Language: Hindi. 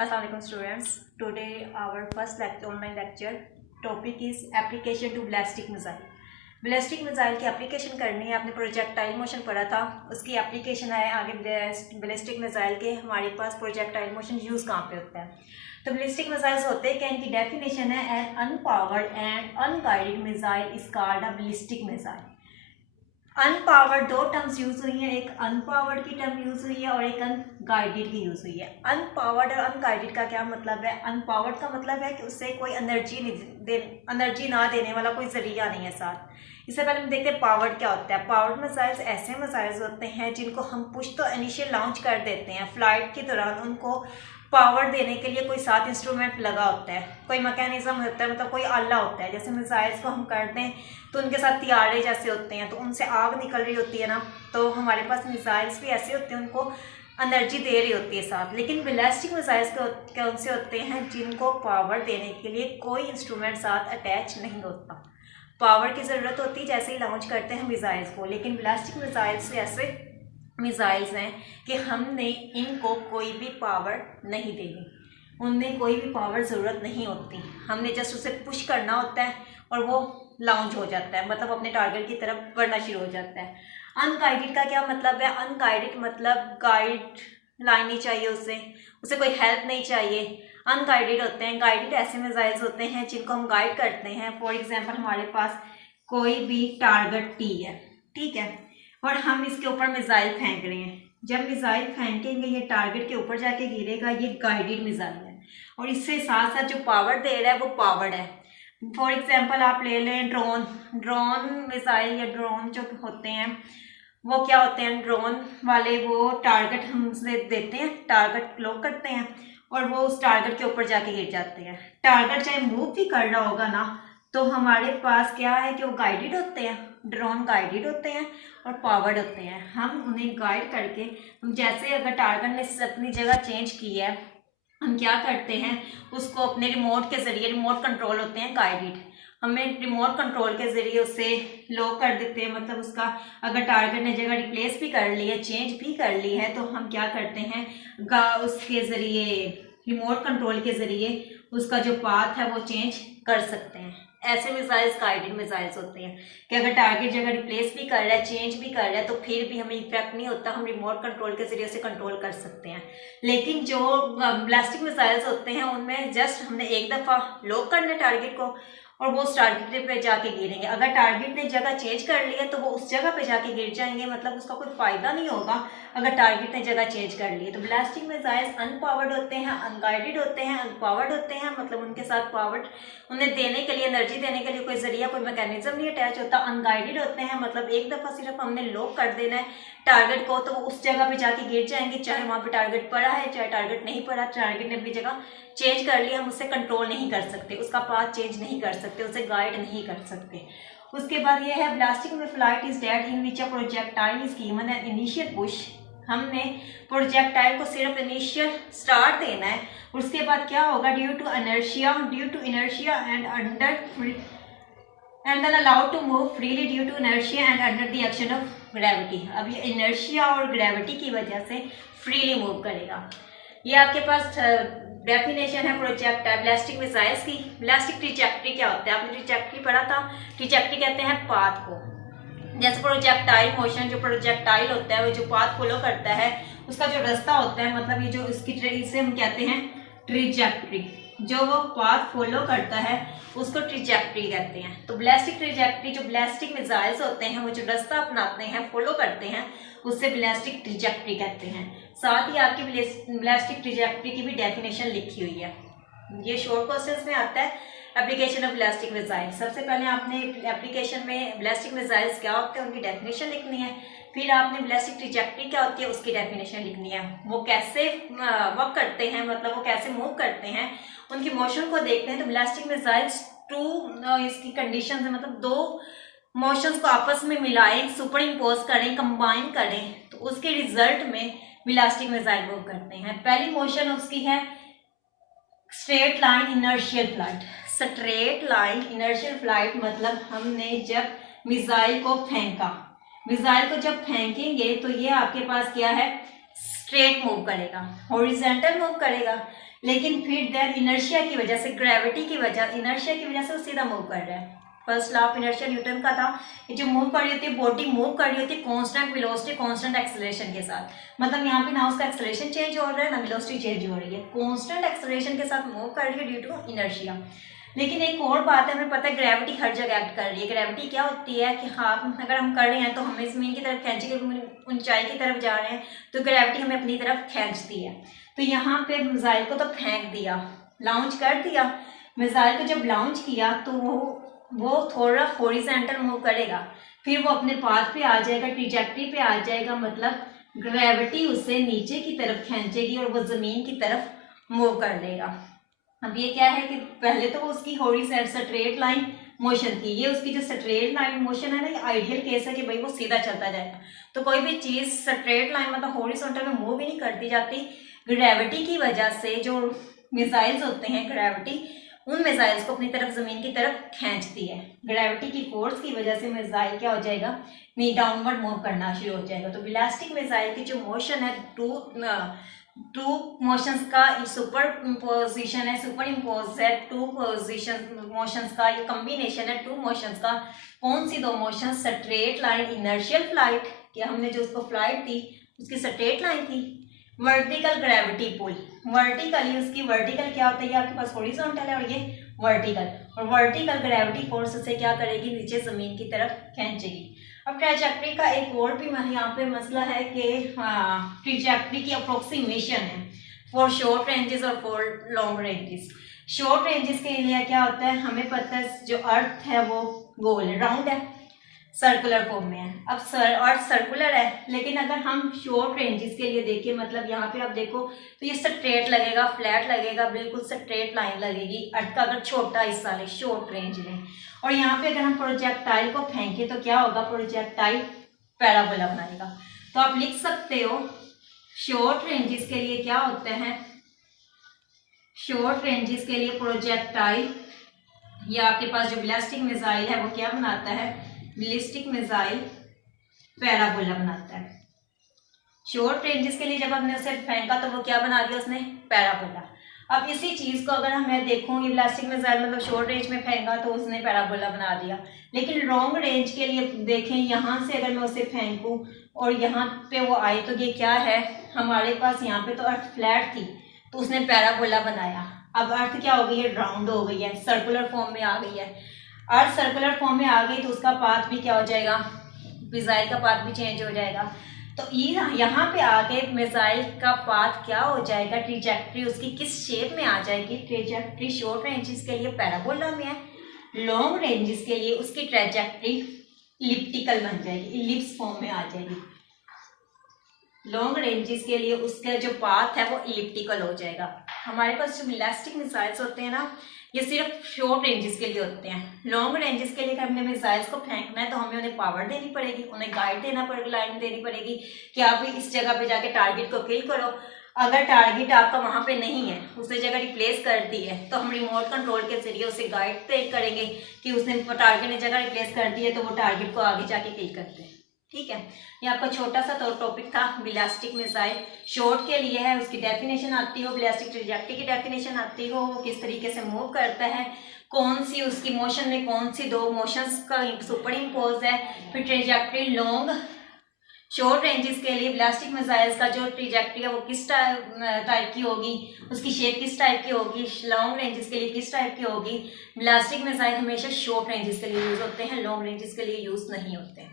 Assalamu alaikum students. Today our first online lecture topic is application to ballistic missile. Ballistic missile की एप्लीकेशन करनी है। आपने प्रोजेक्टाइल मोशन पढ़ा था, उसकी एप्लीकेशन है आगे। बैलिस्टिक मिसाइल के हमारे पास प्रोजेक्टाइल मोशन यूज़ कहाँ पे होता है? तो बैलिस्टिक मिसाइल्स होते हैं क्या? इनकी डेफिनेशन है an unpowered and unguided missile is called a ballistic missile. Unpowered दो टर्म्स यूज हुई हैं, एक अनपावर्ड की टर्म यूज हुई है और एक अनगाइडेड की यूज हुई है। अनपावर्ड और अनगाइडेड का क्या मतलब है? अनपावर्ड का मतलब है कि उससे कोई एनर्जी ना देने वाला कोई जरिया नहीं है साथ। इससे पहले हम देखते हैं पावर्ड क्या होता है। पावर्ड मिसाइल्स ऐसे मिसाइल्स होते हैं जिनको हम पुश तो इनिशियल लॉन्च कर देते हैं, फ्लाइट के दौरान उनको पावर देने के लिए कोई साथ इंस्ट्रूमेंट लगा होता है, कोई मैकेनिज्म होता है, मतलब कोई आला होता है। जैसे मिसाइल्स को हम करते हैं तो उनके साथ तियारे जैसे होते हैं, तो उनसे आग निकल रही होती है ना, तो हमारे पास मिसाइल्स भी ऐसे होते हैं, उनको एनर्जी दे रही होती है साथ। लेकिन बैलिस्टिक मिसाइल्स कौन से होते हैं? जिनको पावर देने के लिए कोई इंस्ट्रूमेंट साथ अटैच नहीं होता। पावर की ज़रूरत होती है जैसे ही लॉन्च करते हैं मिसाइल्स को, लेकिन बैलिस्टिक मिसाइल्स ऐसे मिसाइल्स हैं कि हमने इनको कोई भी पावर नहीं देनी, उनमें कोई भी पावर ज़रूरत नहीं होती। हमने जस्ट उसे पुश करना होता है और वो लॉन्च हो जाता है, मतलब अपने टारगेट की तरफ बढ़ना शुरू हो जाता है। अनगाइडेड का क्या मतलब है? अनगाइडेड मतलब गाइड लाइन नहीं चाहिए उसे कोई हेल्प नहीं चाहिए। अनगाइडेड होते हैं। गाइडेड ऐसे मिसाइल्स होते हैं जिनको हम गाइड करते हैं। फॉर एग्जांपल हमारे पास कोई भी टारगेट टी है, ठीक है, और हम इसके ऊपर मिसाइल फेंक रहे हैं। जब मिसाइल फेंकेंगे ये टारगेट के ऊपर जाके गिरेगा, ये गाइडेड मिसाइल है। और इससे साथ साथ जो पावर दे रहा है वो पावर्ड है। फॉर एग्जांपल आप ले लें ड्रोन मिसाइल या ड्रोन जो होते हैं वो क्या होते हैं? ड्रोन वाले वो टारगेट हमसे देते हैं, टारगेट लॉक करते हैं और वो उस टारगेट के ऊपर जाके गिर जाते हैं। टारगेट चाहे मूव भी कर रहा होगा ना, तो हमारे पास क्या है कि वो गाइडेड होते हैं। ड्रोन गाइडेड होते हैं और पावर्ड होते हैं। हम उन्हें गाइड करके, हम जैसे अगर टारगेट ने अपनी जगह चेंज की है, हम क्या करते हैं उसको अपने रिमोट के जरिए, रिमोट कंट्रोल होते हैं गाइडेड, हमें रिमोट कंट्रोल के जरिए उसे लॉक कर देते हैं। मतलब उसका अगर टारगेट ने जगह रिप्लेस भी कर ली है, चेंज भी कर ली है, तो हम क्या करते हैं उसके ज़रिए, रिमोट कंट्रोल के ज़रिए उसका जो पाथ है वो चेंज कर सकते हैं। ऐसे मिसाइल्स गाइडेड मिसाइल्स होते हैं कि अगर टारगेट जगह रिप्लेस भी कर रहा है, चेंज भी कर रहा है, तो फिर भी हमें इफेक्ट नहीं होता, हम रिमोट कंट्रोल के जरिए उसे कंट्रोल कर सकते हैं। लेकिन जो बैलिस्टिक मिसाइल्स होते हैं उनमें जस्ट हमने एक दफ़ा लॉक करना है टारगेट को और वो उस टारगेट पे जाके गिरेंगे। अगर टारगेट ने जगह चेंज कर ली है तो वो उस जगह पे जाके गिर जाएंगे, मतलब उसका कोई फायदा नहीं होगा अगर टारगेट ने जगह चेंज कर ली है। तो बैलिस्टिक मिसाइल्स अनपावर्ड होते हैं, अनगाइडेड होते हैं, अनपावर्ड होते हैं, मतलब उनके साथ पावर उन्हें देने के लिए, एनर्जी देने के लिए कोई जरिया, कोई मैकेनिज्म नहीं अटैच होता। अनगाइडेड होते हैं मतलब एक दफ़ा सिर्फ हमने लॉक कर देना है टारगेट को, तो वो उस जगह पे जाके गिर जाएंगे, चाहे वहाँ पे टारगेट पड़ा है चाहे टारगेट नहीं पड़ा। टारगेट ने अपनी जगह चेंज कर लिया, हम उससे कंट्रोल नहीं कर सकते, उसका पाथ चेंज नहीं कर सकते, उसे गाइड नहीं कर सकते। उसके बाद ये है ब्लास्टिंग में flight is that in which a projectile is given an initial push. हमने प्रोजेक्टाइल को सिर्फ इनिशियल स्टार्ट देना है, उसके बाद क्या होगा? Due to inertia and then allowed to move freely due to inertia and under the action of gravity. अब ये इनर्शिया और ग्रेविटी की वजह से फ्रीली मूव करेगा। ये आपके पास डेफिनेशन है प्रोजेक्टाइल बैलिस्टिक मिसाइल्स की। बैलिस्टिक ट्रैजेक्टरी क्या होता है? आपने ट्रैजेक्टरी पढ़ा था। ट्रैजेक्टरी कहते हैं पाथ को। जैसे प्रोजेक्टाइल मोशन, जो प्रोजेक्टाइल होता है वो जो पाथ फॉलो करता है उसका जो रास्ता होता है, मतलब ये जो इसकी इसे हम कहते हैं ट्रैजेक्टरी। जो वो पाथ फॉलो करता है उसको ट्रैजेक्टरी कहते हैं। तो बैलिस्टिक ट्रैजेक्टरी, जो बैलिस्टिक मिसाइल्स होते हैं वो जो रास्ता अपनाते हैं, फॉलो करते हैं, उससे बैलिस्टिक ट्रैजेक्टरी कहते हैं। साथ ही आपकी बैलिस्टिक ट्रैजेक्टरी की भी डेफिनेशन लिखी हुई है। ये शॉर्ट क्वेश्चंस में आता है। एप्लीकेशन ऑफ बैलिस्टिक मिसाइल, सबसे पहले आपने एप्लीकेशन में बैलिस्टिक मिसाइल्स क्या होते हैं उनकी डेफिनेशन लिखनी है। फिर आपने बैलिस्टिक ट्रैजेक्टरी क्या होती है उसकी डेफिनेशन लिखनी है। वो कैसे वर्क करते हैं, मतलब वो कैसे मूव करते हैं, उनकी मोशन को देखते हैं। तो बैलिस्टिक मिसाइल्स टू इसकी कंडीशन है, मतलब दो मोशंस को आपस में मिलाएं, सुपर इम्पोज करें, कंबाइन करें, तो उसके रिजल्ट में बैलिस्टिक मिसाइल मूव करते हैं। पहली मोशन उसकी है straight line inertial flight. Straight line inertial flight मतलब हमने जब मिसाइल को फेंका, मिसाइल को जब फेंकेंगे तो ये आपके पास क्या है? स्ट्रेट मूव करेगा, हॉरिजॉन्टल मूव करेगा। लेकिन फिर देर इनर्शिया की वजह से, ग्रेविटी की वजह, इनर्शिया की वजह से वो सीधा मूव कर रहा है। First law of inertia Newton का था, ये जो मूव कर रही होती है, बॉडी मूव कर रही होती है कांस्टेंट वेलोसिटी कांस्टेंट एक्सेलरेशन के साथ। मतलब यहाँ पे ना उसका एक्सेलरेशन चेंज हो रहा है ना वेलोसिटी चेंज हो रही है, कांस्टेंट एक्सेलरेशन के साथ मूव कर रही है ड्यू टू इनर्शिया। लेकिन एक और बात है, हमें पता है ग्रेविटी हर जगह एक्ट कर रही है। ग्रेविटी क्या होती है कि हाँ अगर हम कर रहे हैं तो हमें जमीन की तरफ खींचेंगे, ऊंचाई की तरफ जा रहे हैं तो ग्रेविटी हमें अपनी तरफ खींचती है। तो यहाँ पे मिसाइल को तो फेंक दिया, लॉन्च कर दिया। मिसाइल को जब लॉन्च किया तो वो थोड़ा हॉरिजॉन्टल मूव करेगा, फिर वो अपने पाथ पे आ जाएगा, ट्रैजेक्टरी पे आ जाएगा। मतलब ग्रेविटी उसे नीचे की तरफ खींचेगी और वो जमीन की तरफ मूव कर देगा। अब ये क्या है कि पहले तो उसकी हॉरिजॉन्टल स्ट्रेट लाइन मोशन थी, ये उसकी जो स्ट्रेट लाइन मोशन है ना, ये आइडियल केस है कि भाई वो सीधा चलता जाएगा। तो कोई भी चीज स्ट्रेट लाइन मतलब हॉरिजॉन्टल में मूव ही नहीं करती जाती। ग्रेविटी की वजह से जो मिसाइल्स होते हैं, ग्रेविटी उन मिसाइल्स को अपनी तरफ जमीन की तरफ खींचती है। ग्रेविटी की फोर्स की वजह से मिसाइल क्या हो जाएगा, नी डाउनवर्ड मूव करना शुरू हो जाएगा। तो बैलिस्टिक मिसाइल की जो मोशन है, टू मोशंस का सुपर पोजिशन है, सुपर इम्पोज है टू पोजिशन मोशंस का, ये कॉम्बिनेशन है टू मोशंस का। कौन सी दो motion, straight line inertial flight, कि हमने जो उसको फ्लाइट थी उसकी स्ट्रेट लाइन थी। वर्टिकल ग्रेविटी पुल, वर्टिकली उसकी वर्टिकल क्या होता है, आपके पास हॉरिजॉन्टल है और ये वर्टिकल, और वर्टिकल ग्रेविटी फोर्स से क्या करेगी, नीचे जमीन की तरफ खींचेगी। अब ट्रैजेक्टरी का एक और भी यहाँ पे मसला है कि ट्रैजेक्टरी की अप्रोक्सीमेशन है फॉर शॉर्ट रेंजेस और for long ranges. Short ranges के लिए क्या होता है, हमें पता है जो अर्थ है वो गोल है, राउंड है, सर्कुलर फॉर्म में है। अब अर्थ सर्कुलर है, लेकिन अगर हम शॉर्ट रेंजेस के लिए देखें, मतलब यहाँ पे आप देखो तो ये स्ट्रेट लगेगा, फ्लैट लगेगा, बिल्कुल स्ट्रेट लाइन लगेगी अर्थ का अगर छोटा हिस्सा ले शॉर्ट रेंज में। और यहाँ पे अगर हम प्रोजेक्टाइल को फेंके तो क्या होगा, प्रोजेक्टाइल पैराबोला बनाएगा। तो आप लिख सकते हो शॉर्ट रेंजेस के लिए क्या होते हैं, शॉर्ट रेंजेस के लिए प्रोजेक्टाइल या आपके पास जो बैलिस्टिक मिसाइल है वो क्या बनाता है, बैलिस्टिक मिसाइल पैराबोला बनाता है। शॉर्ट रेंजेस के लिए जब हमने उसे फेंका तो वो क्या बना दिया उसने, पैराबोला। अब इसी चीज को अगर मैं देखूँ, ये बैलिस्टिक मिसाइल मतलब शॉर्ट रेंज में फेंका तो उसने पैराबोला बना दिया। लेकिन लॉन्ग रेंज के लिए देखें, यहाँ से अगर मैं उसे फेंकूं और यहाँ पे वो आए तो ये क्या है, हमारे पास यहाँ पे तो अर्थ फ्लैट थी तो उसने पैराबोला बनाया। अब अर्थ क्या हो गई है, राउंड हो गई है, सर्कुलर फॉर्म में आ गई है। अर्थ सर्कुलर फॉर्म में आ गई तो उसका पाथ भी क्या हो जाएगा, मिसाइल का पाथ भी चेंज हो जाएगा। तो यहाँ पे आके मिसाइल का पाथ क्या हो जाएगा, ट्रैजेक्टरी उसकी किस शेप में आ जाएगी, ट्रैजेक्टरी शॉर्ट रेंजेस के लिए पैराबोला में है, लॉन्ग रेंजेस के लिए उसकी ट्रैजेक्टरी इलिप्टिकल बन जाएगी, इलिप्स फॉर्म में आ जाएगी। लॉन्ग रेंजेस के लिए उसका जो पाथ है वो इलिप्टिकल हो जाएगा। हमारे पास जो बैलिस्टिक मिसाइल्स होते हैं ना, ये सिर्फ शॉर्ट रेंजेस के लिए होते हैं। लॉन्ग रेंजेस के लिए अगर हमने मिसाइल्स को फेंकना है तो हमें उन्हें पावर देनी पड़ेगी, उन्हें गाइड देना पड़ेगा, लाइन देनी पड़ेगी कि आप इस जगह पे जाके टारगेट को किल करो। अगर टारगेट आपका वहां पे नहीं है, उसने जगह रिप्लेस कर दी है, तो हम रिमोट कंट्रोल के जरिए उसे गाइड करेंगे कि उसने टारगेट ने जगह रिप्लेस कर दी है तो वो टारगेट को आगे जाके किल करते हैं। ठीक है, ये आपका छोटा सा तो टॉपिक था बैलिस्टिक मिसाइल। शॉर्ट के लिए है, उसकी डेफिनेशन आती हो, बैलिस्टिक ट्रैजेक्टरी की डेफिनेशन आती हो, वो किस तरीके से मूव करता है, कौन सी उसकी मोशन में कौन सी दो मोशंस का सुपर इम्पोज है, फिर ट्रैजेक्टरी लॉन्ग शॉर्ट रेंजेस के लिए बैलिस्टिक मिसाइल्स का जो ट्रैजेक्टरी है वो किस टाइप की होगी, उसकी शेप किस टाइप की होगी, लॉन्ग रेंजेस के लिए किस टाइप की होगी। बैलिस्टिक मिसाइल हमेशा शॉर्ट रेंजेस के लिए यूज होते हैं, लॉन्ग रेंजेस के लिए यूज नहीं होते हैं।